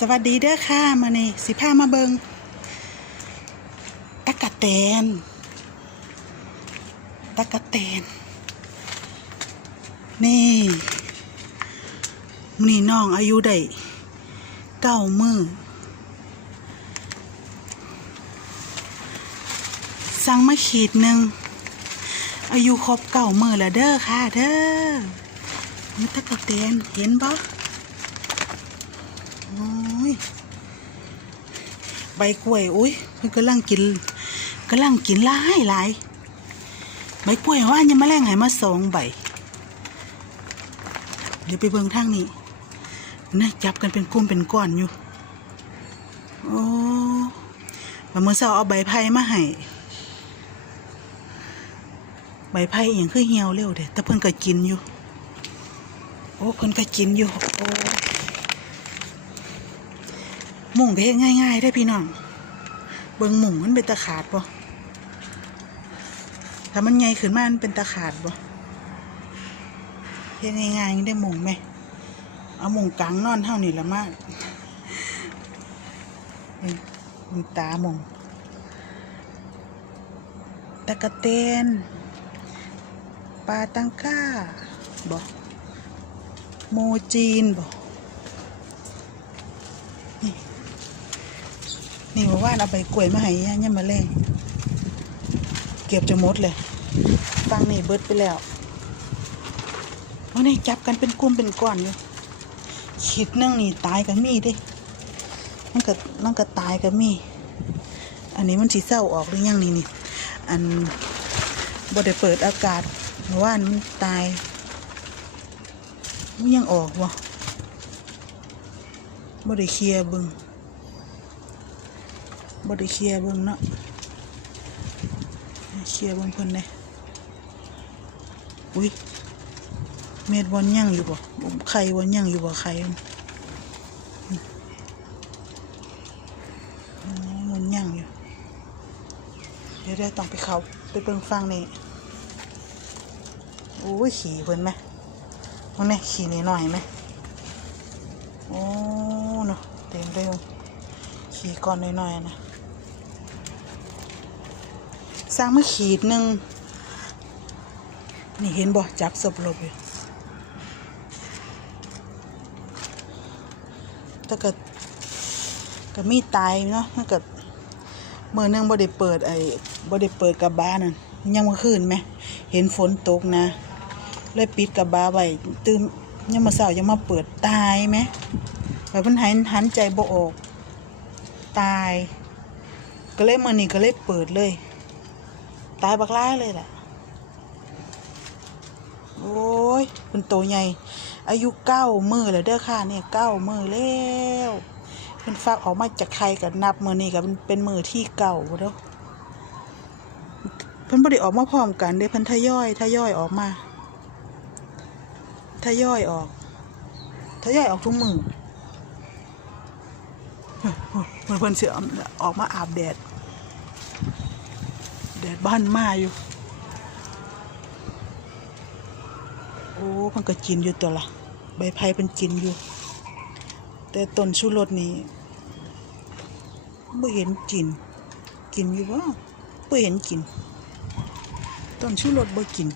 สวัสดีเด้อค่ะมานี่สิพามาเบิงตะกะแตนตะกะแตน นี่นี่น้องอายุได้เก้ามือสั่งมาขีดหนึ่งอายุครบเก้ามือแล้วเด้อค่ะ เด้อนี่ตะกะแตนเห็นปะ ใบกล้วยอุ้ยเพิ่นกำลังกินกำลังกินหลายหลายใบกล้วยว่ายังมาแรงหายมาสองใบ เดี๋ยวไปเบิ่งทางนี้นะจับกันเป็นกลุ่มเป็นก้อนอยู่ โอ้มาเมื่อเช้าเอาใบไผ่มาให้ใบไผ่อหย่างคือเหี่ยวเร็วเด้แต่เพิ่นก็กินอยู่ โอ้เพิ่นก็กินอยู่ โอ้ มุงก็เฮ็ดง่ายๆได้พี่น้อง เบิงหมุงมันเป็นตะขาดบ่ถ้ามันใหญ่ขึ้นมามันเป็นตะขาดบ่เฮ็ดง่ายๆง่างนี้ได้หมุงไหม เอาหมุงกลางนอนเท่านี้ละมากนี่มีตาหมุงตะกะเตนปลาตังก้าบ่โมจีนบ่ นี่บอกว่านเอาใบกล้วยมาให้ย่าย่ามาแรงเก็บจะมดเลยฟังนี่เบิดไปแล้ววันนี้จับกันเป็นกลุ่มเป็นก้อนอยู่ขีดหนึงนี่ตายกับมีดิมันก็มันก็ตายกับมี อันนี้มันสีเศร้าออกหรือยังนี่นี่ อันบ่ได้เปิดอากาศเมื่านมันตายมันยังออกวะบ่ได้เคลียบึง บไดิเคลียเบิ่งเนาะเคลียเบิ่งเพิ่นเลยอุ้ยเม็ดบอลย่างอยู่บ่ไข่บอลย่างอยู่บ่ไข่มันอ๋อมันย่างอยู่ เดี๋ยวได้ต้องไปเขาไปเบิ่งฟังนี่โอ้ยขี่เพิ่นไหมมันนี่ยขี่นิดหน่อยไหมโอ้เนาะเต็มเลยขี่ก่อนหน่อยๆนะ สร้างมาขีดหนึ่งนี่เห็นบ่จับศพลบอยู่ถ้าเกิดก็มีตายเนาะถ้าเกิดเมื่อนึงบ่ได้เปิดไอ้บ่ได้เปิดกระบานั่นยังมื่อคืนไหม เห็นฝนตกนะ เลยปิดกระบาไว้ตื่นยังมาเสาร์ยังมาเปิดตายไหมแบบเพิ่นหันหันใจบ่ออก ตาย ก็เลยมื่อนี้ก็เลยเปิดเลย ตายบักร้าเลยแหละโอ้ยเป็นโตใหญ่ อายุเก้ามือแล้วเด้อค่ะเนี่ยเก้ามือแล้วเป็นฟักออกมาจากไข่กับนับมือนี่กับเป็นเป็นมือที่เก่าเด้อเพิ่นบ่ได้ออกมาพร้อมกันเด้เพิ่นทยอยทยอยออกมาทยอยออกทยอยออกทุกมือเพิ่นเพิ่นเสือออกมาอาบแดด แดดบ้านมาอยู่ โอ้มันก็กินอยู่ตัวละใบไผ่เป็นกินอยู่ แต่ต้นชูรสนี่ไม่เห็นกิน กินอยู่ว่าไม่เห็นกิน ต้นชูรสบ่กิน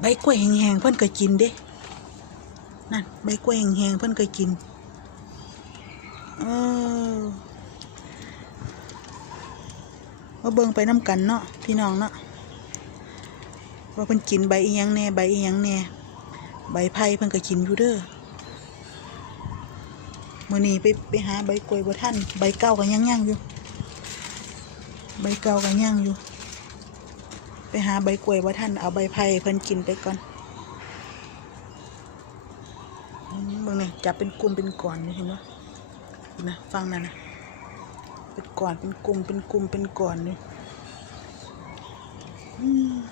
ใบกล้วยแห้งๆเพิ่นก็กินเด้ นั่นใบกล้วยแห้งๆเพิ่นก็กิน เออ มาเบิ่งไปน้ำกันเนาะพี่น้องเนาะว่าเพิ่นกินใบอีหยังแน่ใบอีหยังแน่ใบไผ่เพิ่นก็กินอยู่เด้อมื้อนี้ไปไปหาใบกล้วยบ่ทันใบเก่าก็ยังยังอยู่ ใบเก่าก็ยังอยู่ ไปหาใบกล้วยบ่ทันเอาใบไผ่เพิ่นกินไปก่อนเบิ่งนี่จับเป็นกลุ่มเป็นก้อนนี่เห็นบ่นะฟังนั่นนะ เป็นก่อนเป็นกลุ่มเป็นกลุ่มเป็นก่อนนี่ม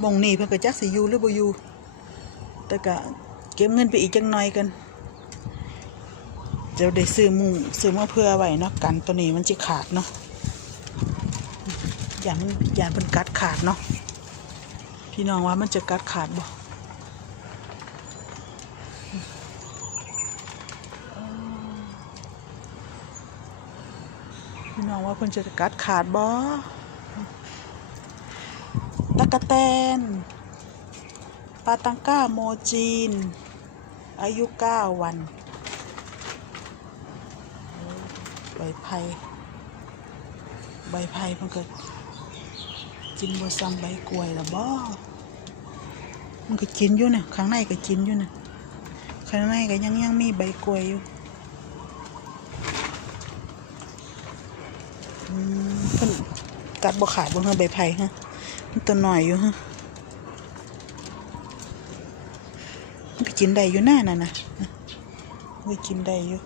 หมองนี่เพิ่นก็จักสิยูหรือบ่อยูแต่ก็เก็บเงินไปอีกจังหน่อยกันเดี๋ยวได้ซื้อมุงซื้อมาเพื่อไว้เนาะกันตัวนี้มันสิขาดเนาะอย่ามันอย่าเป็นกัดขาดเนาะพี่น้องว่ามันจะกัดขาดบ่ พี่น้องว่าเพิ่นจะกัดขาดบ่ตะกะแตนปาตังก้าโมจีน อายุ9วันใบไผ่ใบไผ่มันเก็กินบ่ซ้ำใบกล้วยละบ่มันก็กินอยู่น่ะข้างในก็กินอยู่น่ะข้างในก็ยังยังมีใบกล้วยอยู่ อืม เพิ่นกัดบ่ขาดบ่เฮาใบไผ่ฮะมันตัวหน่อยอยู่ฮะมันก็กินได้อยู่หน้านั่นน่ะนะมันกินได้อยู่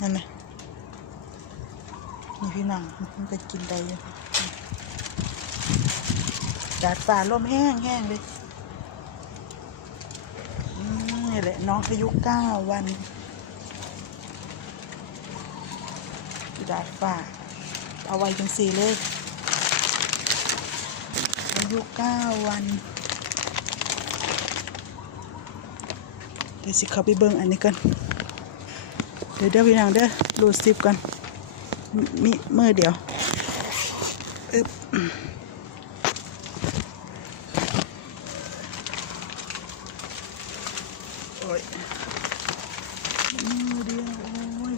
นั่นน่ะนี่พี่น้องมันก็กินได้อยู่ดาดฟ้าลมแห้งแห้งเลยนี่แหละน้องอายุเก้าวัน ดาดฟ้า เอาไว้จังสี่เลย อายุเก้าวันเดี๋ยวสิเข้าไปเบิ้งอันนี้กันเดี๋ยวเดี๋ยวพี่นางเด้อรูดซิปกัน มีมือเดียวอึบโอ้ยมือเดียวโอ้ย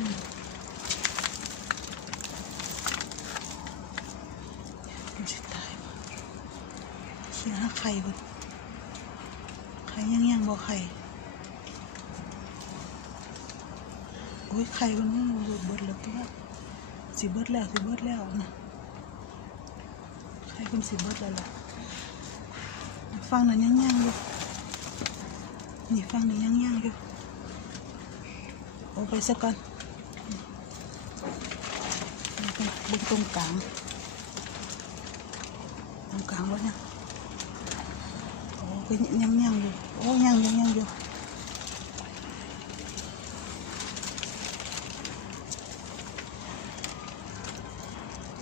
มันจะตายปะเขียนไข่เบนไข่ยังยังบอกไข่โอ้ยไข่มันไม่รู้เบิดแล้วตัวสิเบิดแล้วสิเบิดแล้วนะไข่เป็นสิเบิดแล้วล่ะฟังนั้นยังยังอยู่นี่ฟังนั้นยังยังอยู่เอาไปสักก่อนเอาไปเบุกตรงกลางตรงกลางวะเนี่ย โอ้ก็ยังยังอยู่ โอ้ยังยังยังอยู่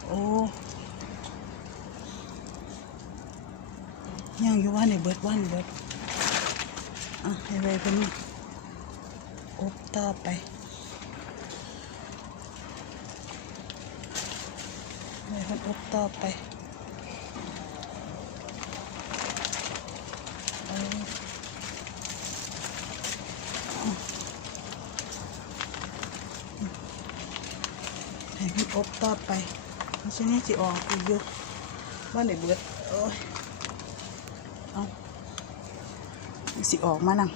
โอ้ยังอยู่ว่าในเบิร์ดวันเบิร์ดอะให้ไว้เป็นอบต่อไปไว้เป็นอบต่อไป ให้มัน อบต่อไปไม่ใช่นี่สิออกอีกอยู่ว่าไหนเบิดโอ้ยเอาสิออกมานั่ง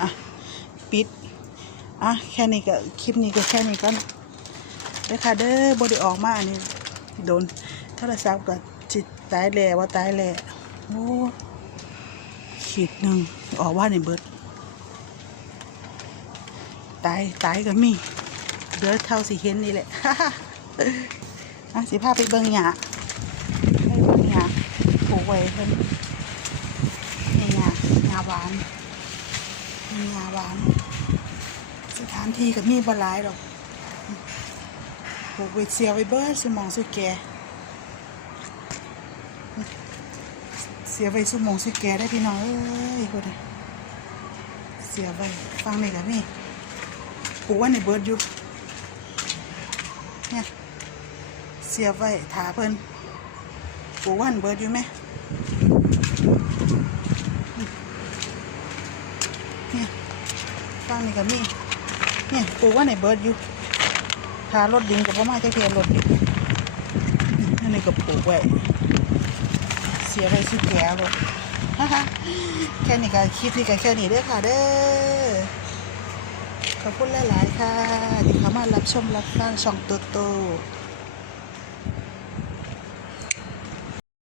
อะปิดอะแค่นี้ก็คลิปนี้ก็แค่นี้ก็นเด้อค่ะเด้อบไดีออกมาอันนี้โดนโทรศัพท์ก็จิตตายแหล่ว่าตายแหล่โอ้ขีดหนึ่งออกว่าในเบิด ตายตายก็มีเดือเท่าสีเห็นนี่แหละอะสิพาไปเบิ่งหยาไปเบิ่งหยาปลูกไว้เพิ่นนี่หยาหยาหวานนี่หยาหวาน สถานที่ก็มีบ่หลายดอกปลูกไว้เสียไว้เบิดสมองสุแกเสียไว้สุโมงสุแกได้พี่น้องเอ้ยคนเสียไว้ฟังนี่กับนี่ กไว่าในเบิร์ดอยู่เนี่ยเสียไว้ถาเพิ่นปูว่าในเบิร์ดอยู่ไหมเนี่ยฟังนี่กับนี่เนี่ยปูว่าในเบิร์ดอยู่ทารถดินกับพ่อมาเทเทรถดินนี่นี่ก็ปลูกไว้เสียไปสุดแก้วเลยแค่นี้ก็คลิปนี้ก็แค่นี้เด้อค่ะเด้อ ขอบคุณหลาย ๆ ค่ะ ที่เข้ามารับชมรับฟังช่องโตโต